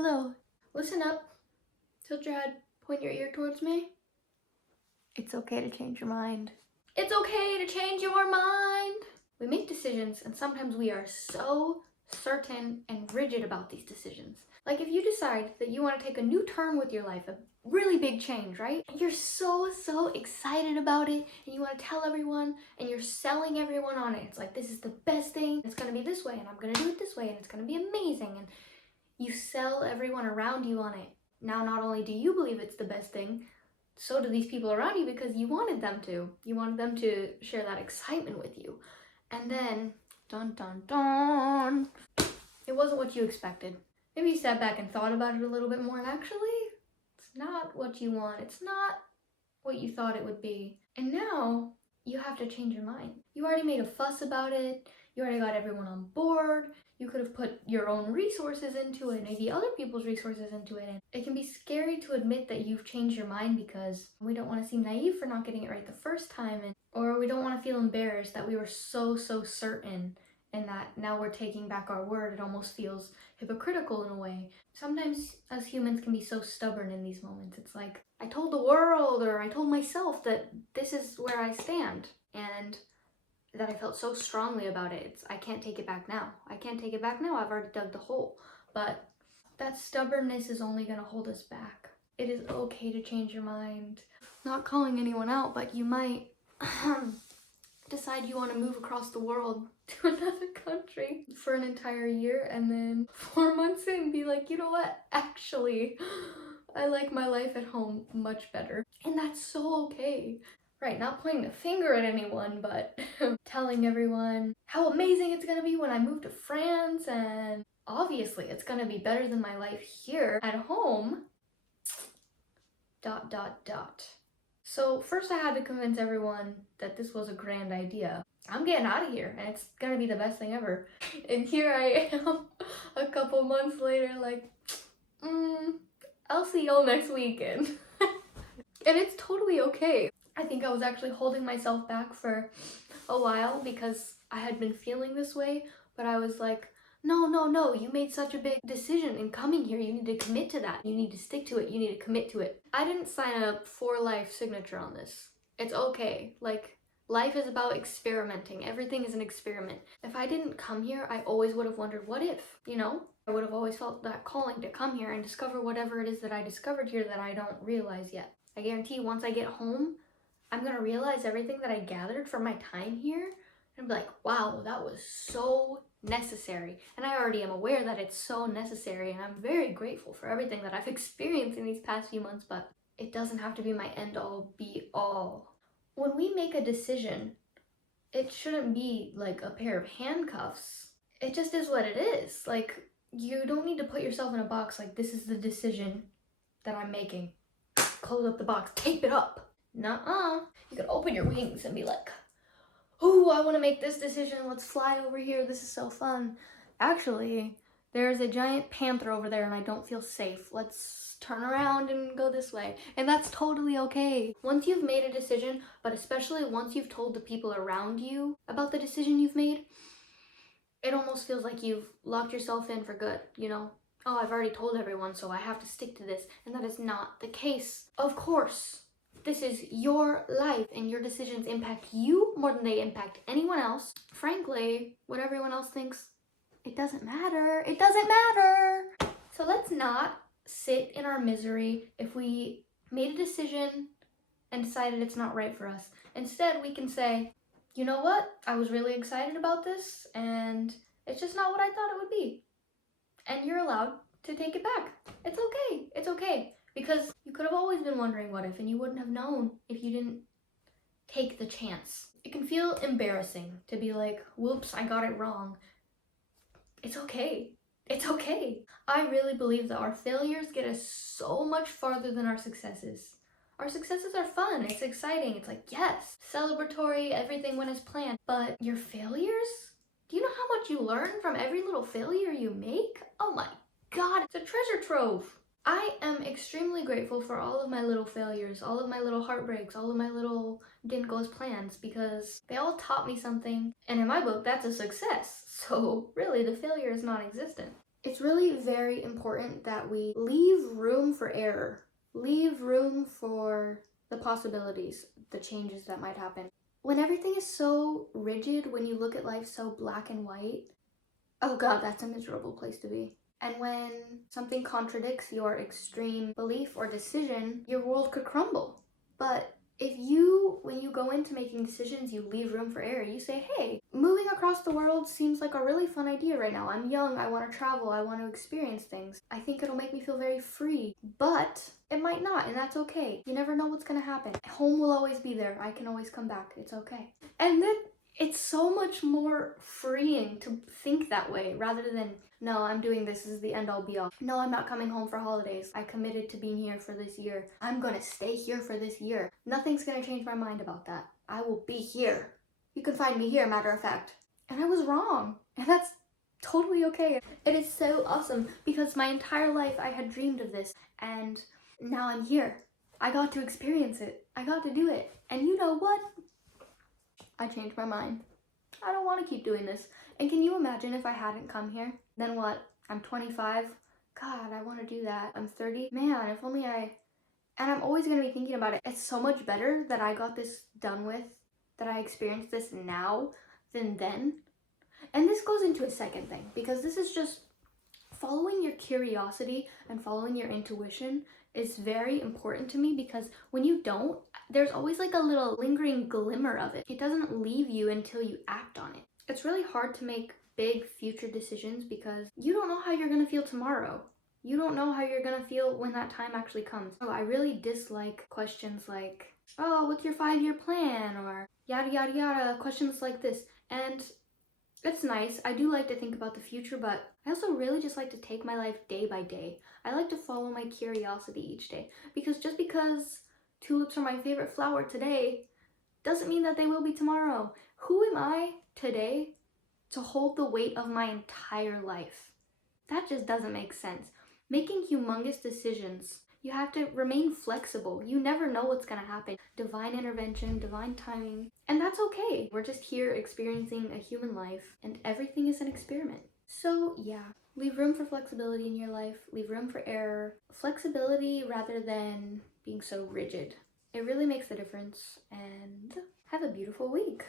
Hello. Listen up. Tilt your head. Point your ear towards me. It's okay to change your mind. It's okay to change your mind. We make decisions, and sometimes we are so certain and rigid about these decisions. Like if you decide that you want to take a new turn with your life, a really big change, right? You're so excited about it, and you want to tell everyone, and you're selling everyone on it. It's like, this is the best thing. It's going to be this way, and I'm going to do it this way, and it's going to be amazing. And you sell everyone around you on it. Now, not only do you believe it's the best thing, so do these people around you because you wanted them to. You wanted them to share that excitement with you. And then, dun dun dun, it wasn't what you expected. Maybe you sat back and thought about it a little bit more, and actually, it's not what you want. It's not what you thought it would be. And now, you have to change your mind. You already made a fuss about it. You already got everyone on board. You could have put your own resources into it, maybe other people's resources into it. And it can be scary to admit that you've changed your mind because we don't want to seem naive for not getting it right the first time, or we don't want to feel embarrassed that we were so certain and that now we're taking back our word. It almost feels hypocritical in a way. Sometimes as humans can be so stubborn in these moments. It's like, I told the world or I told myself that this is where I stand, and that I felt so strongly about it. I can't take it back now. I can't take it back now. I've already dug the hole. But that stubbornness is only going to hold us back. It is okay to change your mind. Not calling anyone out, but you might decide you want to move across the world to another country for an entire year, and then 4 months in be like, you know what? Actually, I like my life at home much better. And that's so okay. Right, not pointing a finger at anyone, but telling everyone how amazing it's gonna be when I move to France, and obviously it's gonna be better than my life here at home. ... So first I had to convince everyone that this was a grand idea. I'm getting out of here, and it's gonna be the best thing ever. And here I am, a couple months later, like, I'll see y'all next weekend. And it's totally okay. I think I was actually holding myself back for a while because I had been feeling this way, but I was like, no, you made such a big decision in coming here. You need to commit to that. You need to stick to it. You need to commit to it. I didn't sign a for life signature on this. It's okay. Like, life is about experimenting. Everything is an experiment. If I didn't come here, I always would have wondered, what if, you know? I would have always felt that calling to come here and discover whatever it is that I discovered here that I don't realize yet. I guarantee once I get home, I'm gonna realize everything that I gathered from my time here and be like, wow, that was so necessary. And I already am aware that it's so necessary, and I'm very grateful for everything that I've experienced in these past few months, but it doesn't have to be my end all be all. When we make a decision, it shouldn't be like a pair of handcuffs. It just is what it is. Like, you don't need to put yourself in a box like, this is the decision that I'm making. Close up the box, tape it up. Nuh-uh. You could open your wings and be like, oh, I want to make this decision. Let's fly over here. This is so fun. Actually, there's a giant panther over there and I don't feel safe. Let's turn around and go this way. And that's totally okay. Once you've made a decision, but especially once you've told the people around you about the decision you've made, it almost feels like you've locked yourself in for good, you know? Oh, I've already told everyone, so I have to stick to this. And that is not the case. Of course, this is your life, and your decisions impact you more than they impact anyone else. Frankly, what everyone else thinks, it doesn't matter. It doesn't matter. So let's not sit in our misery if we made a decision and decided it's not right for us. Instead, we can say, you know what? I was really excited about this, and it's just not what I thought it would be. And you're allowed to take it back. It's okay. It's okay. Because you could have always been wondering what if, and you wouldn't have known if you didn't take the chance. It can feel embarrassing to be like, whoops, I got it wrong. It's okay. It's okay. I really believe that our failures get us so much farther than our successes. Our successes are fun. It's exciting. It's like, yes, celebratory, everything went as planned. But your failures? Do you know how much you learn from every little failure you make? Oh my God, it's a treasure trove. I am extremely grateful for all of my little failures, all of my little heartbreaks, all of my little didn't go as plans, because they all taught me something, and in my book, that's a success. So really, the failure is non-existent. It's really very important that we leave room for error, leave room for the possibilities, the changes that might happen. When everything is so rigid, when you look at life so black and white, oh god, that's a miserable place to be. And when something contradicts your extreme belief or decision, your world could crumble. But if you, when you go into making decisions, you leave room for error, you say, hey, moving across the world seems like a really fun idea right now. I'm young, I want to travel, I want to experience things. I think it'll make me feel very free. But it might not, and that's okay. You never know what's gonna happen. Home will always be there. I can always come back. It's okay. And then it's so much more freeing to think that way rather than, no, I'm doing this is the end all be all. No, I'm not coming home for holidays. I committed to being here for this year. I'm gonna stay here for this year. Nothing's gonna change my mind about that. I will be here. You can find me here, matter of fact. And I was wrong. And that's totally okay. It is so awesome because my entire life I had dreamed of this and now I'm here. I got to experience it. I got to do it. And you know what? I changed my mind. I don't want to keep doing this. And can you imagine if I hadn't come here? Then what? I'm 25. God, I want to do that. I'm 30. Man, if only I... And I'm always going to be thinking about it. It's so much better that I got this done with, that I experienced this now than then. And this goes into a second thing, because this is just following your curiosity and following your intuition is very important to me, because when you don't, there's always like a little lingering glimmer of it. It doesn't leave you until you act on it. It's really hard to make big future decisions because you don't know how you're gonna feel tomorrow. You don't know how you're gonna feel when that time actually comes. So I really dislike questions like, oh, what's your 5-year plan? Or yada yada yada, questions like this. And it's nice. I do like to think about the future, but I also really just like to take my life day by day. I like to follow my curiosity each day, because just because tulips are my favorite flower today doesn't mean that they will be tomorrow. Who am I today to hold the weight of my entire life? That just doesn't make sense. Making humongous decisions, you have to remain flexible. You never know what's gonna happen. Divine intervention, divine timing, and that's okay. We're just here experiencing a human life, and everything is an experiment. So yeah, leave room for flexibility in your life, leave room for error. Flexibility rather than being so rigid. It really makes a difference, and have a beautiful week.